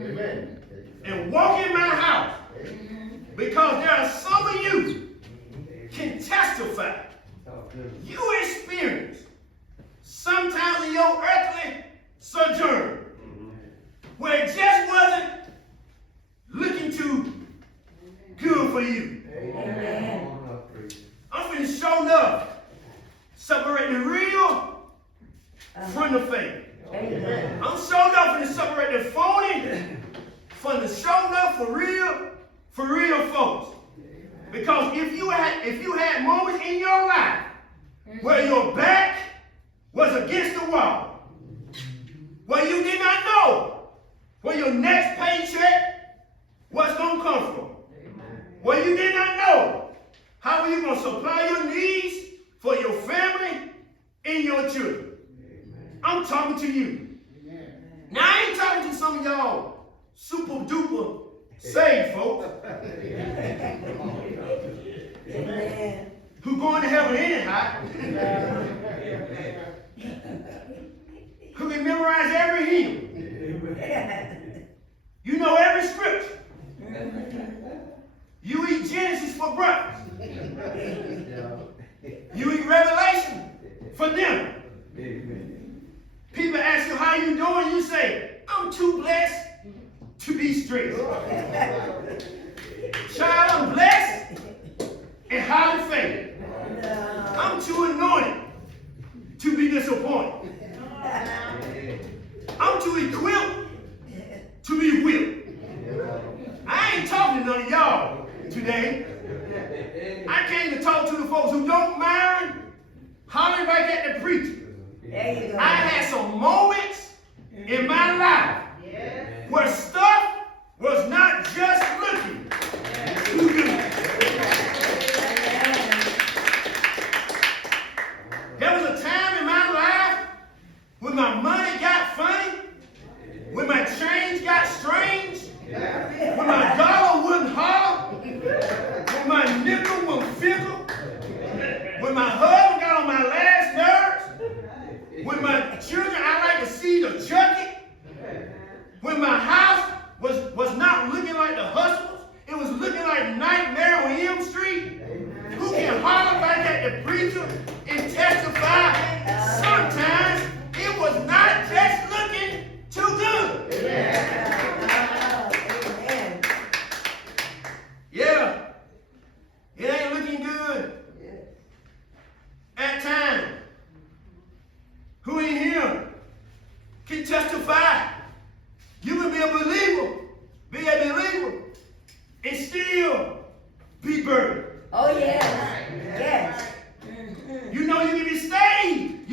Amen. And walk in my house. Because there are some of you can testify. You experience sometimes in your earthly sojourn where it just wasn't looking too good for you. Amen. I'm finna show love. Separate the real from the fake. Amen. I'm showing up to separate the phony from the showing up for real folks. Because if you had moments in your life where your back was against the wall, where you did not know where your next paycheck was going to come from, where you did not know how are you going to supply your needs for your family and your children. I'm talking to you. Now, I ain't talking to some of y'all super duper saved folks Amen. who going to heaven anyhow, who can memorize every hymn. You know every scripture. You eat Genesis for breakfast. You eat Revelation for dinner. People ask you how you doing, you say, I'm too blessed to be stressed. Child, I'm blessed and highly favored. I'm too anointed to be disappointed. I'm too equipped to be whipped. I ain't talking to none of y'all today. I came to talk to the folks who don't mind hollering back at the preacher. There you go. I had some moments in my life where stuff was not just looking too good. There was a time in my life when my money got funny, when my change got strange, when my dollar wouldn't holler, when my nickel was fickle, when my husband got on my last nerves, when my children, I like to see the chucky, when my house was not looking like the Hustlers, it was looking like Nightmare on Elm Street. Who can holler back at the preacher and testify? Sometimes it was not just looking too good. Yeah, it ain't looking good at times. Who in here can testify? You can be a believer, and still be burdened. Oh, yes. Yes. You know you can be saved,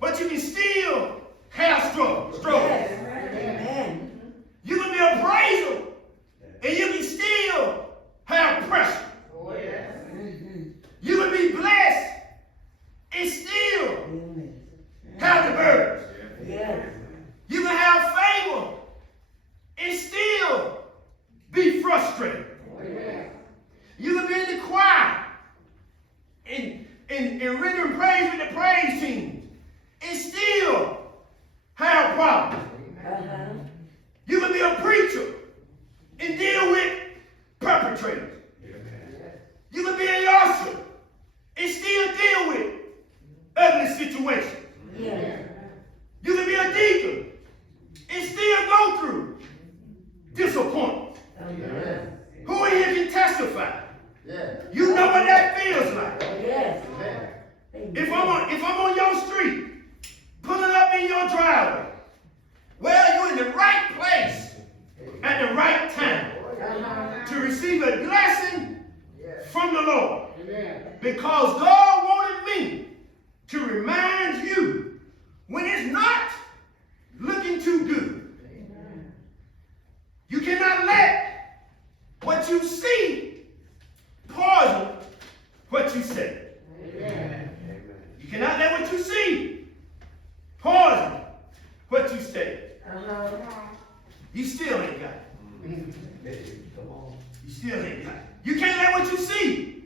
but you can still have struggle. Yes. Amen. You can be a praiser, and you can still have pressure. You can be blessed and still have the burdens. Yes. You can have favor and still be frustrated. You can be in the choir and rendering praise with the praise team and still have problems. You can be a preacher and deal with perpetrators. You can be an usher and still deal with ugly situations. Yes. You can be a deacon and still go through disappointment. Who in here can testify? You know what that feels like. Yes. If I'm on your street, pulling up in your driveway, well, you're in the right place at the right time to receive a blessing from the Lord. Because God wanted me to remind you when it's not looking too good. You cannot let what you see poison what you say. You cannot let what you see poison what you say. You still ain't got it. You still ain't got it. You can't let what you see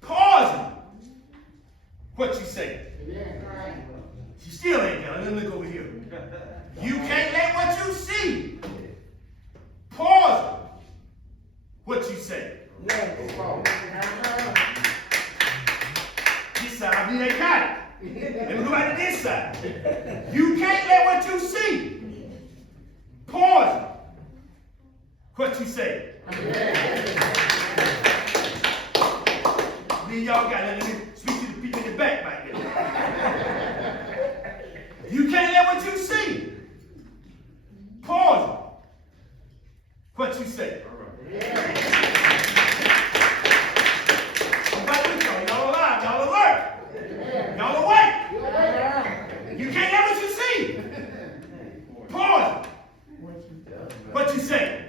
poison what you say. You still ain't got it. Let me look over here. You can't let what you What you say? Then y'all got to let me speak to the people in the back right there. You can't let what you see poison what you say. Y'all alive, y'all alert, y'all awake. You can't let what you see poison what you say.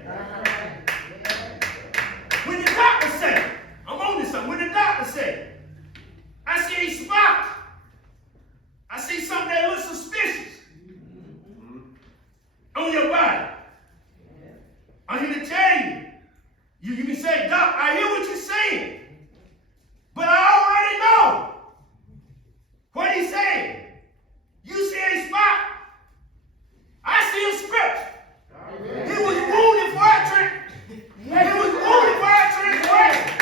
When the doctor say, I'm on this something. When the doctor say, I see a spot. I see something that looks suspicious on your body. I'm here to tell you. You can say, Doc, I hear what you're saying. But I already know what he's saying. You see a spot. I see a scripture. He was wounded for our He was wounded for our transgression.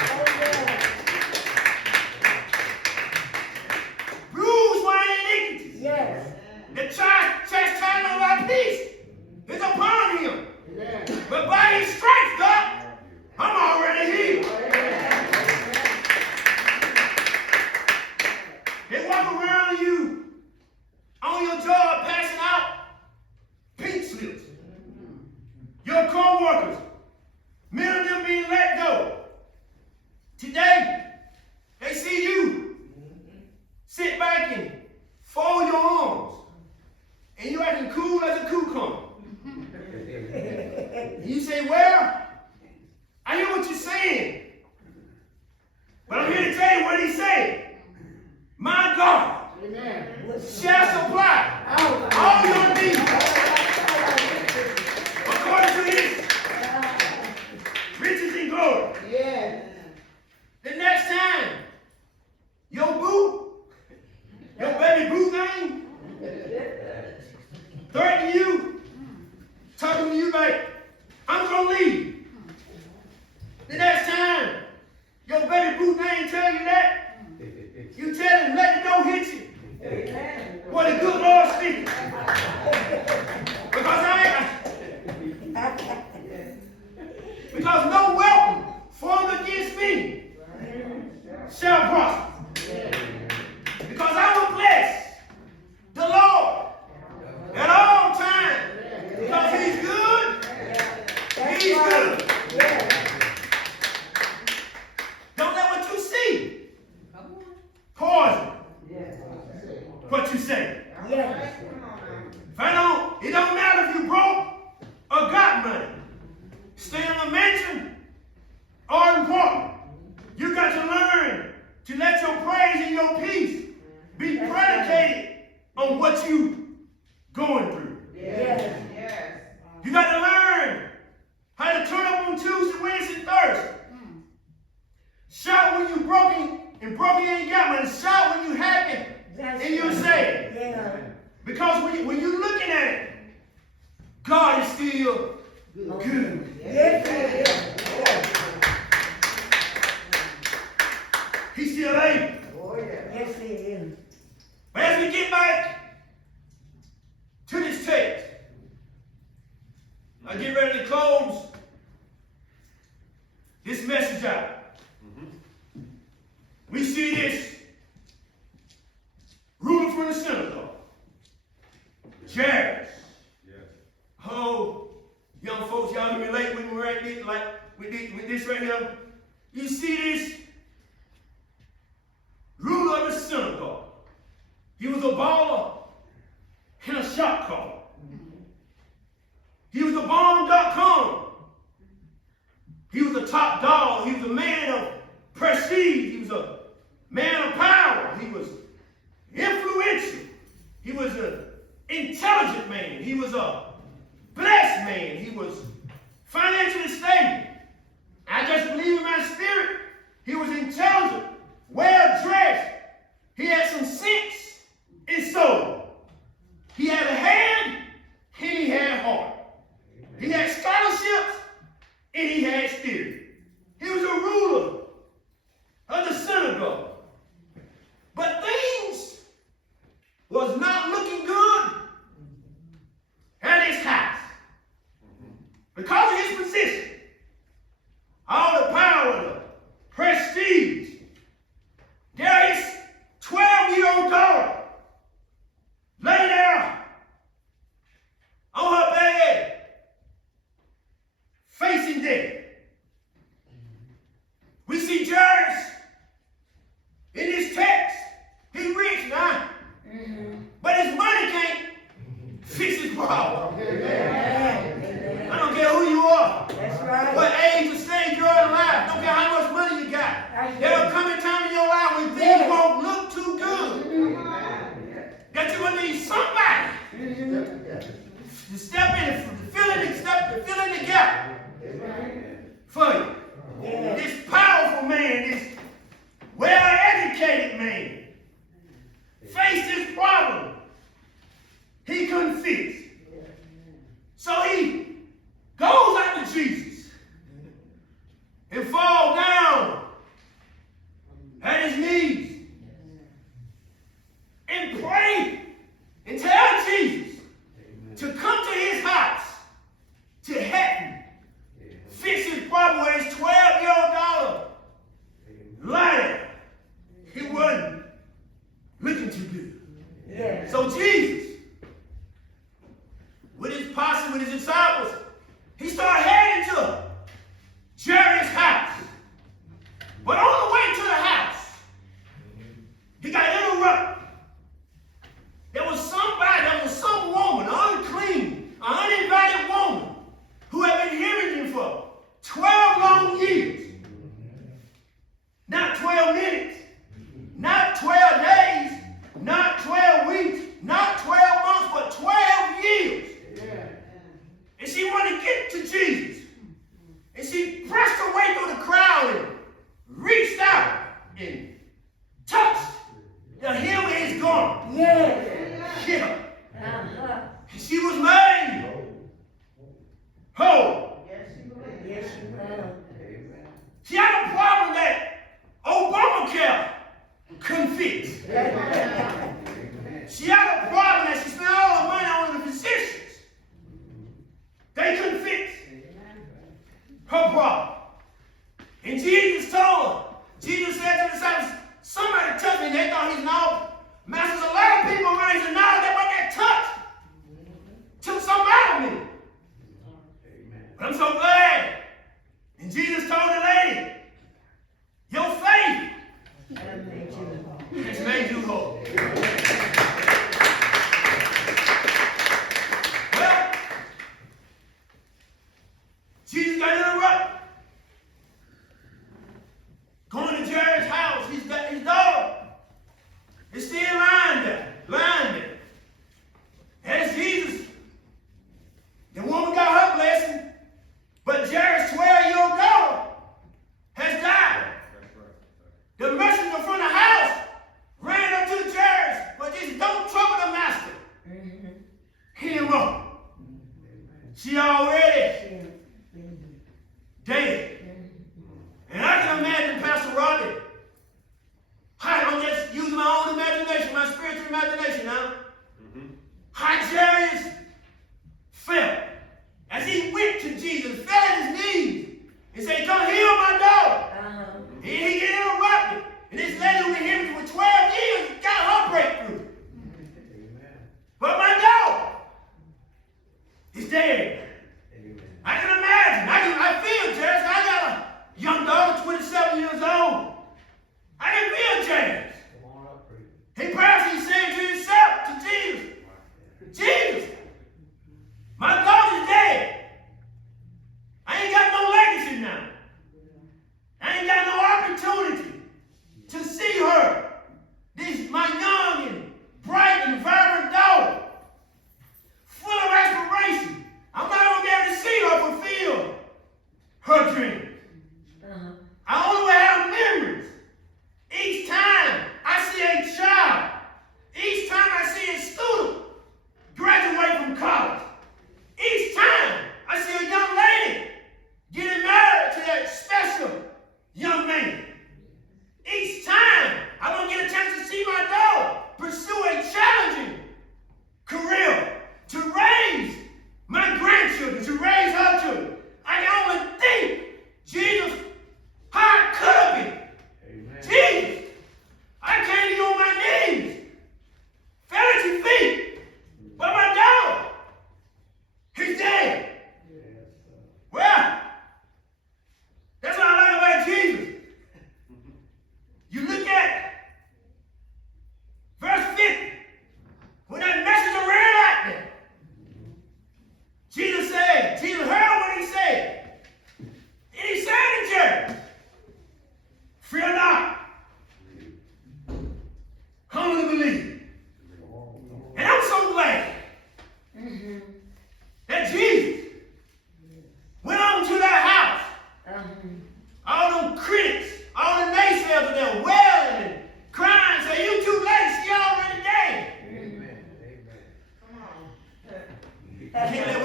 Bruised for our iniquities. Yes. The chastisement of our peace is upon him. But by his stripes, God, I'm already healed. They walk around you on your job passing out pink slips. Your co-workers, many of them being let go. Today, they see you sit back and fold your arms, and you acting cool as a cucumber. And you say, well, I hear what you're saying, but I'm here to tell you what he said. My God shall supply all your needs according to his riches and glory. The next time your baby boo thing, threatening you, talking to you like, I'm going to leave. The next time your baby boo thing tell you that, you tell him, let the door hit you. What the good Lord speaking. Because no weapon formed against me shall prosper. Because I will bless the Lord at all times. Because he's good. He's good. Don't let what you see poison what you say. It don't matter if you broke or got money. Stay in a mansion or important. You got to learn to let your praise and your peace be predicated on what you going through. You got to learn how to turn up on Tuesday, Wednesday, Thursday. Shout when you broken and you ain't got money. Shout when you happy and you're saved. Because when you're looking at it, God is still good. He's still able. Yes, he is. But as we get back to this text, I get ready to close this message out. We see this ruler from the synagogue, Jairus. Oh, young folks, y'all can relate with me right here, like with this right here. You see this ruler of the synagogue. He was a baller and a shot caller. He was a bomb.com. He was a top dog. He was a man of prestige. He was a man of power. He was influential. He was an intelligent man. He was a blessed man. He was financially stable. I just believe in my spirit. He was intelligent, well dressed. He had some sense and soul. He had a hand and he had heart. He had scholarships and he had spirit. He was a ruler of the synagogue. But things was not looking good at his house. Because of his position, for you. This powerful man, this well-educated man, faced this problem he couldn't fix. So he goes out to Jesus and falls down at his knees and pray and tell Jesus to come to his house to help him fix his problem with his 12-year-old daughter lying. He wasn't looking too good. Yeah. So Jesus, with his posse, with his disciples, he started heading to Jairus' house. But on the way to the house, he got interrupted. There was some woman, unclean, an uninvited woman, who had been hearing him for 12 long years. Not 12 minutes, not 12 days, not 12 weeks, not 12 months, but 12 years. And she wanted to get to Jesus. And she pressed her way through the crowd and reached out and touched the hem of his garment. Yeah. Yeah. Uh-huh. And she was made whole. Yes, you will. She had a problem that Obamacare couldn't fix. She had a problem that she spent all her money on the physicians. They couldn't fix her problem. And Jesus told her, Jesus said to the disciples, somebody touched me. They thought he's an all. Masters, a lot of people around here now that when that touch took something out of me. But I'm so glad. And Jesus told the lady, your faith has made you whole. Well, Jesus got interrupted. Going to Jairus' house, his daughter is still lying there. As Jesus, the woman got her blessing, but Jairus' 12-year-old daughter has died. The messenger from the house ran up to Jairus, but Jesus, don't trouble the master. Heal him up. She already dead. And I can imagine Pastor Robbie. I'm just using my own imagination, my spiritual imagination now. How Jairus felt as he went to Jesus, fell at his knees, and said, come heal my daughter. And he get interrupted. And this lady who been hearing for 12 years got her breakthrough. But my daughter is dead. I can imagine. I feel Jairus. I got a young daughter, 27 years old. I can feel Jairus. He probably said to himself, to Jesus, Jesus, my daughter's dead. I ain't got no legacy now. I ain't got no opportunity to see her. This my young and bright and vibrant daughter, full of aspiration. I'm not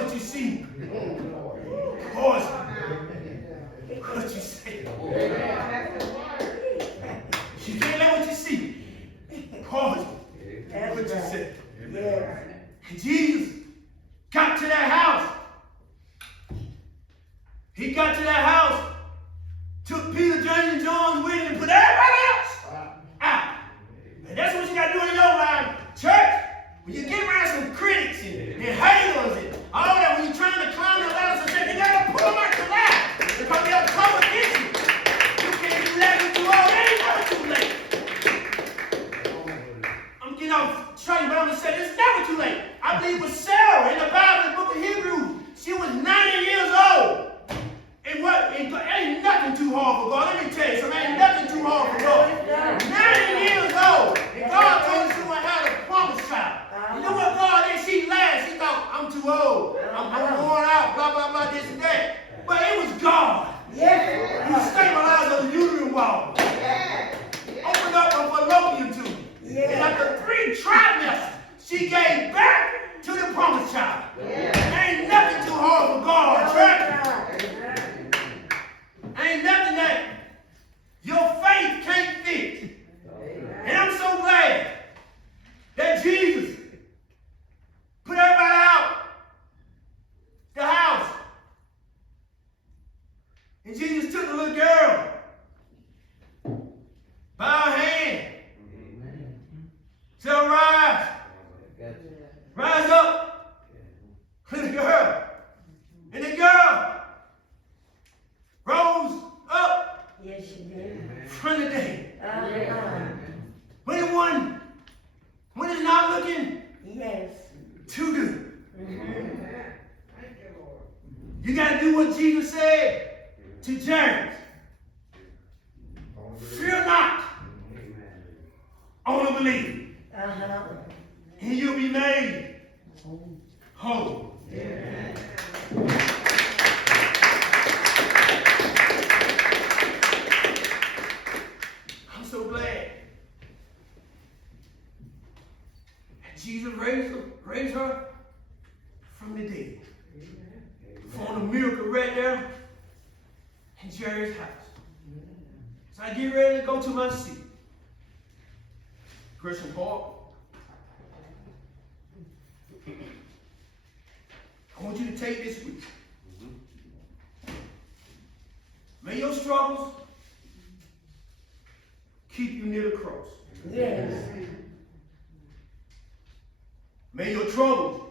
let what you see cause what you say. You can't let what you see cause what you say. Yes. And Jesus got to that house. He got to that house, took Peter, James, and John with him, and put everybody else out. And that's what you got to do in your life, church. When you get around some critics and haters and all that, when you're trying to climb the ladder, you got to pull them out the ladder because they'll come against you. You can't do that with you all. It ain't never too late. I'm getting off track, but I'm going to say it's never too late. I believe with Sarah in the Bible, in the book of Hebrews, she was 90 years old. And what? Ain't nothing too hard for God. Let me tell you something. Ain't nothing too hard for God. 90 years old. And God told her she would have a promised child. You know what God did? She laughed. She thought, I'm too old. I'm worn out. Blah, blah, blah, this and that. But it was God. Yes. He stabilized the uterine wall. Opened up a fallopian tube. And after 3 trimesters, she gave back to the promised child. Ain't nothing too hard for God, church. Ain't nothing that your faith can't fix. And I'm so glad that Jesus put everybody out the house. And Jesus took the little girl by her hand. Said, rise. Rise up. Little girl. And the girl rose up. Yes, she did. From the day. Uh-huh. When it's not looking Yes. too good. Mm-hmm. You got to do what Jesus said to James. Fear not. Only believe. Uh-huh. And you'll be made whole. Amen. I'm so glad that Jesus raised her from the dead. Performed a miracle right there in Jerry's house. So I get ready to go to my seat. Christian Park. I want you to take this with you. May your struggles keep you near the cross. Yes. May your troubles,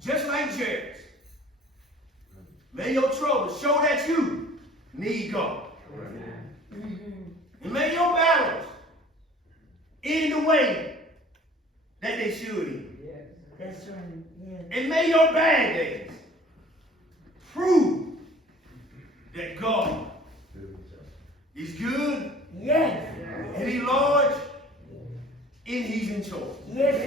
just like Jairus, may your troubles show that you need God. Mm-hmm. And may your battles end the way that they should end. That's right. Yes. And may your bad days prove that God is good Yes. and He's large and He's in charge. Yes,